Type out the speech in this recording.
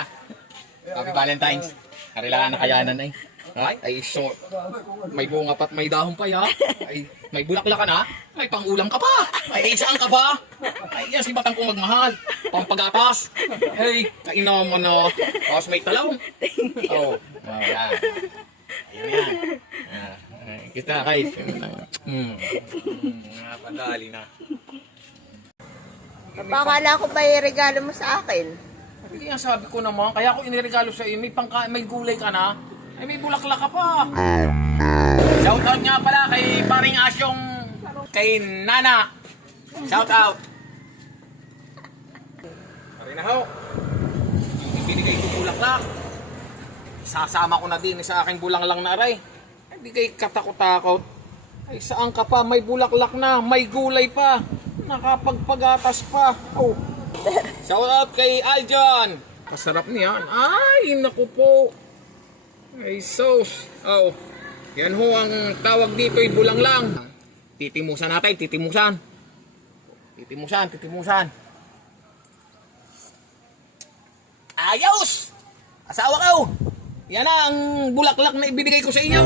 ha. Happy Valentine's. Kailangan na kayanan ay. Ay, so, may bunga pa't may dahon pa ya. Ay, may bulaklak ka na. May pangulam ka pa. Ay, saan ka ba? Ay, yan si batang kong magmahal. Pampagatas. Ay, kainom mo na. Tapos may talaw. Oh, yan. Ayan yan. Kita kay. Padali na. Pakala ko ba yung regalo mo sa akin? Hindi nga sabi ko naman, kaya ako iniregalo sa iyo, may gulay ka na, ay may bulaklak ka pa. Shoutout nga pala kay paring Asyong, kay Nana. Shoutout. Pare na ho. Ibinigay ko bulaklak. Sasama ko na din sa aking bulanglang na aray. Hindi kay katakot-takot. Ay saan ka pa? May bulaklak na, may gulay pa. Nakapagpagatas pa. Oh. Shoutout kay Aljon. Kasarap niyan. Ay, naku po. Ay, sauce. Oh. Yan ho ang tawag dito ay bulanglang. Titimusan natin, titimusan. Titimusan. Ayos! Asawa ko. Yan na ang bulaklak na ibinigay ko sa inyo.